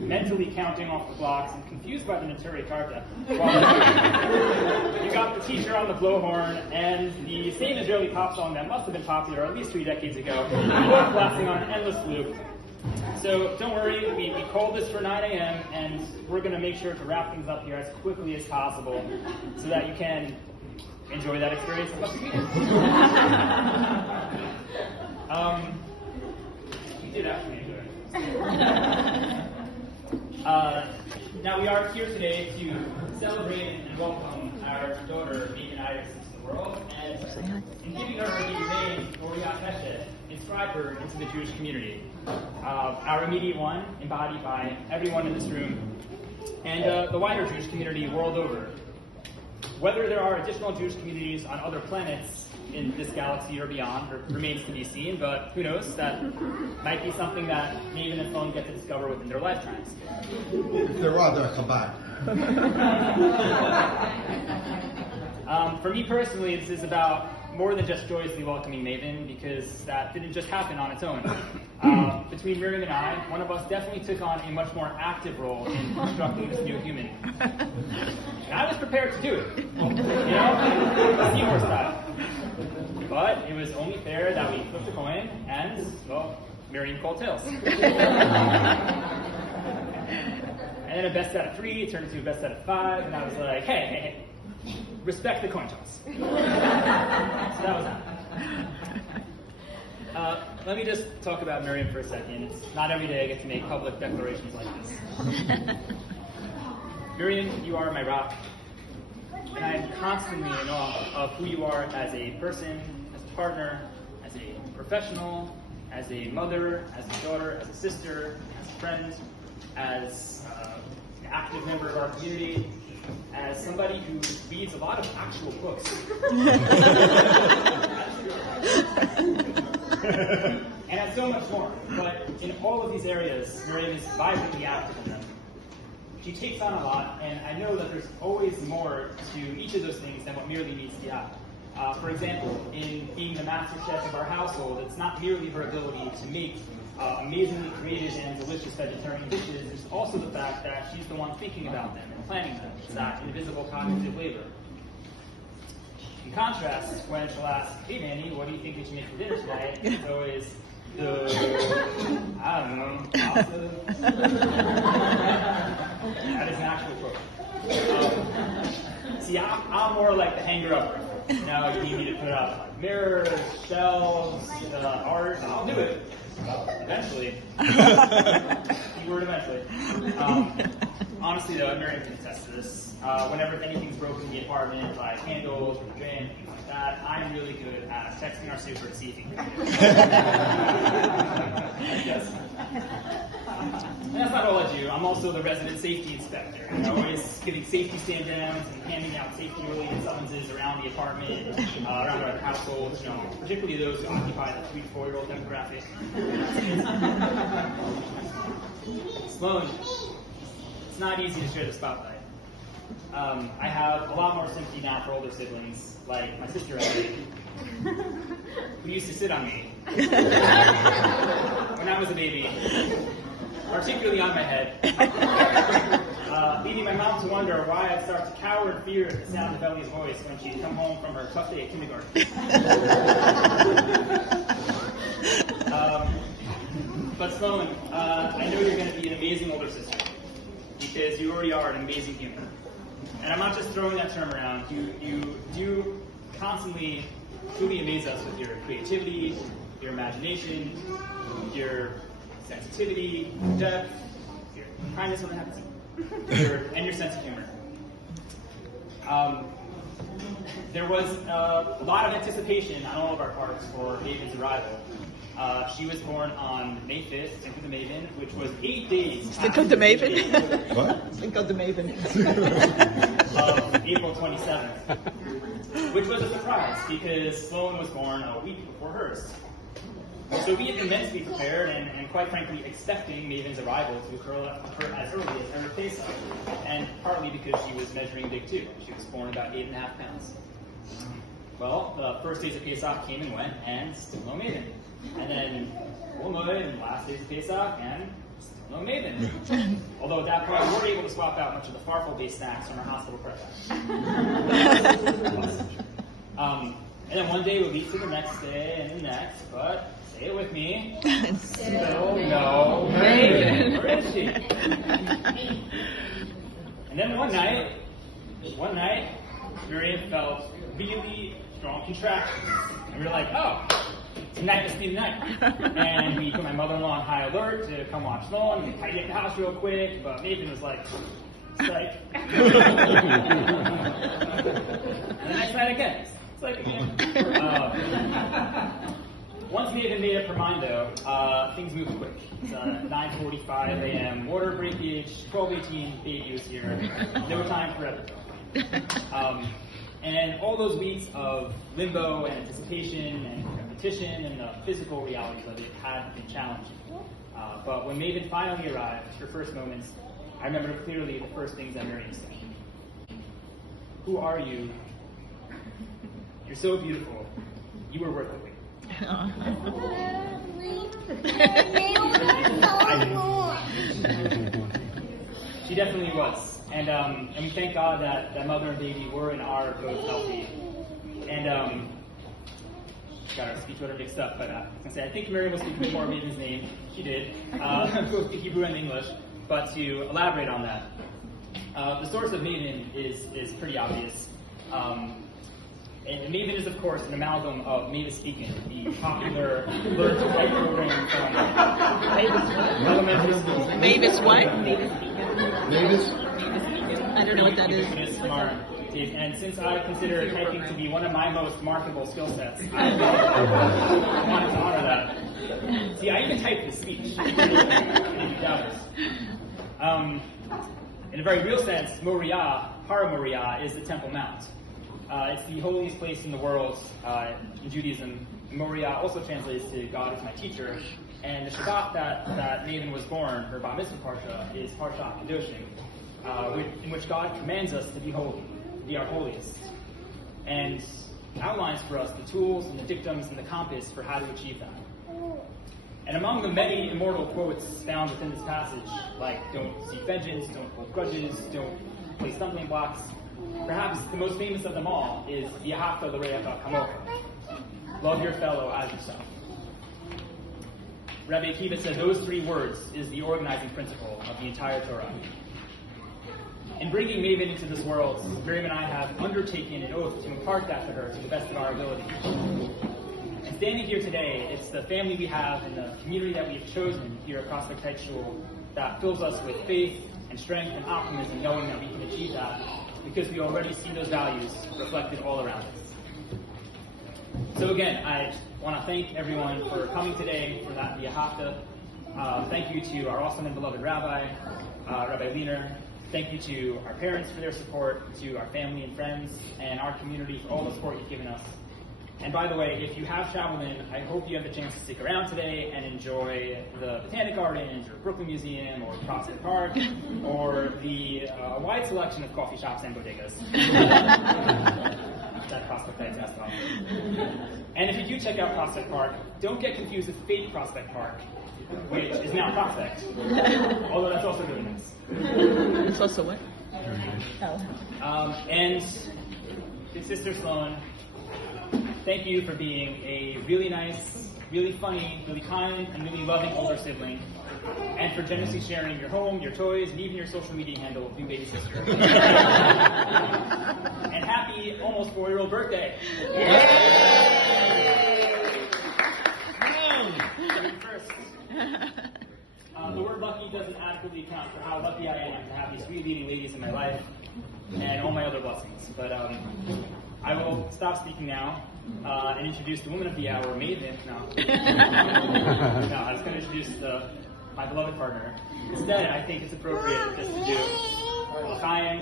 mentally counting off the blocks and confused by the Naturi Karta. You got the teacher on the blowhorn and the same Israeli pop song that must have been popular at least 3 decades ago, both blasting on an endless loop. So don't worry, we called this for 9 a.m. and we're going to make sure to wrap things up here as quickly as possible so that you can enjoy that experience as much as we did. You did actually enjoy it. Now we are here today to celebrate and welcome our daughter, Maven Iris, into the world, and in giving her her name, Oriat Hesed, inscribe her into the Jewish community. Our immediate one, embodied by everyone in this room, and the wider Jewish community world over. Whether there are additional Jewish communities on other planets in this galaxy or beyond remains to be seen, but who knows, that might be something that Maven and Sloan get to discover within their lifetimes. If there are, they'll come back. For me personally, this is about more than just joyously welcoming Maven, because that didn't just happen on its own. Between Miriam and I, one of us definitely took on a much more active role in constructing this new human. And I was prepared to do it, Seymour style. But it was only fair that we flipped a coin and, well, Miriam called tails. And then a best out of 3 turned into a best out of 5, and I was like, hey, respect the coin toss. So that was that. Let me just talk about Miriam for a second. It's not every day I get to make public declarations like this. Miriam, you are my rock, and I am constantly in awe of who you are as a person, as a partner, as a professional, as a mother, as a daughter, as a sister, as a friend, as an active member of our community, as somebody who reads a lot of actual books. And as so much more. But in all of these areas, Miriam is vibrantly active in them. She takes on a lot, and I know that there's always more to each of those things than what merely meets the eye. For example, in being the master chef of our household, it's not merely her ability to make amazingly creative and delicious vegetarian dishes. There's also the fact that she's the one thinking about them and planning them. It's that invisible cognitive labor. In contrast, when she'll ask, hey Manny, what do you think we should make for dinner tonight? It's always I don't know, pasta. That is an actual quote. See, I'm more like the hanger-upper. Now you need me to put up mirrors, shelves, art. I'll do it. Eventually. Keyword eventually. Honestly though, Miriam can attest to this. Whenever anything's broken in the apartment, like candles or the fan, things like that, I'm really good at texting our super to see if he can do it. Yes. And that's not all I do. I'm also the resident safety inspector. I'm always giving safety stand-downs and handing out safety-related summonses around the apartment, around our households, particularly those who occupy the 3 to 4-year-old demographic. Sloan, it's not easy to share the spotlight. I have a lot more sympathy now for older siblings, like my sister Emily, who used to sit on me when I was a baby, particularly on my head, leading my mom to wonder why I'd start to cower in fear at the sound of Ellie's voice when she'd come home from her tough day at kindergarten. But Sloan, I know you're going to be an amazing older sister, because you already are an amazing human. And I'm not just throwing that term around. You do constantly truly amaze us with your creativity, your imagination, your sensitivity, your depth, your kindness when it happens, and your sense of humor. There was a lot of anticipation on all of our parts for Maven's arrival. She was born on May 5th, Cinco de Maven, which was 8 days Cinco de Maven? What? Cinco de Maven. Of April 27th, which was a surprise because Sloan was born a week before hers. So we had been immensely prepared and quite frankly expecting Maven's arrival to occur as early as her Pesach, and partly because she was measuring big too. She was born about 8.5 pounds. Well, the first days of Pesach came and went, and still no Maven. And then Wolmoed and the last days of Pesach, and Still no Maven. Although at that point, we were able to swap out much of the Farfel-based snacks from our hospital prep bag. And then one day we'll lead to the next day and the next, but say it with me. Still no Maven. Where is she? And then one night, Miriam felt really strong contractions. And we were like, oh, tonight must be the night. And we put my mother-in-law on high alert to come watch Sloan. We tidied up the house real quick, but Maven was like, psych. And the next night again. It's like again. Once Maven made up her mind, though, things moved quick. It's 9:45 a.m. water breakage, 12:18, baby was here. No time for epidural. And all those weeks of limbo and anticipation and repetition and the physical realities of it had been challenging. But when Maven finally arrived, her first moments, I remember clearly the first things that Miriam said. Who are you? You're so beautiful. You were worth the wait. She definitely was. And we thank God that mother and baby were and are both healthy. And got our speech order mixed up, but I was going to say, I think Miriam was speaking before Maven's name. She did, both the Hebrew and English. But to elaborate on that, the source of Maven is pretty obvious. And Maven is, of course, an amalgam of Mavis Speaking, the popular learn to write program from elementary school. Mavis what? Mavis? I don't know what that is. And since I consider typing to be one of my most marketable skill sets, I wanted to honor that. See, I even typed this speech. In a very real sense, Moriah, Har Moriah, is the Temple Mount. It's the holiest place in the world in Judaism. Moriah also translates to God is my teacher. And the Shabbat that Maven was born, her Bar Mitzvah Parsha, is Parsha Kedoshim, in which God commands us to be holy, to be our holiest, and outlines for us the tools and the dictums and the compass for how to achieve that. And among the many immortal quotes found within this passage, like don't seek vengeance, don't hold grudges, don't play stumbling blocks, perhaps the most famous of them all is V'ahavta l'reacha kamocha, love your fellow as yourself. Rabbi Akiva said those three words is the organizing principle of the entire Torah. In bringing Maven into this world, Miriam and I have undertaken an oath to impart that to her to the best of our ability. And standing here today, it's the family we have and the community that we have chosen here at Prospect High School that fills us with faith and strength and optimism, knowing that we can achieve that because we already see those values reflected all around us. So again, I want to thank everyone for coming today for that V'ahavta. Thank you to our awesome and beloved Rabbi, Rabbi Wiener. Thank you to our parents for their support, to our family and friends, and our community for all the support you've given us. And by the way, if you have traveled in, I hope you have the chance to stick around today and enjoy the Botanic Gardens, or Brooklyn Museum, or Prospect Park, or the wide selection of coffee shops and bodegas that Prospect Heights has to offer. And if you do check out Prospect Park, don't get confused with fake Prospect Park, which is now Prospect, although that's also really nice. It's also what? And to Sister Sloan, thank you for being a really nice, really funny, really kind, and really loving older sibling, and for generously sharing your home, your toys, and even your social media handle with new baby sister. And happy almost 4-year-old birthday! First. The word lucky doesn't adequately account for how lucky I am to have these three leading ladies in my life and all my other blessings. But I will stop speaking now and introduce the woman of the hour, Maven. No, I was going to introduce my beloved partner. Instead, I think it's appropriate just to do L'chaim.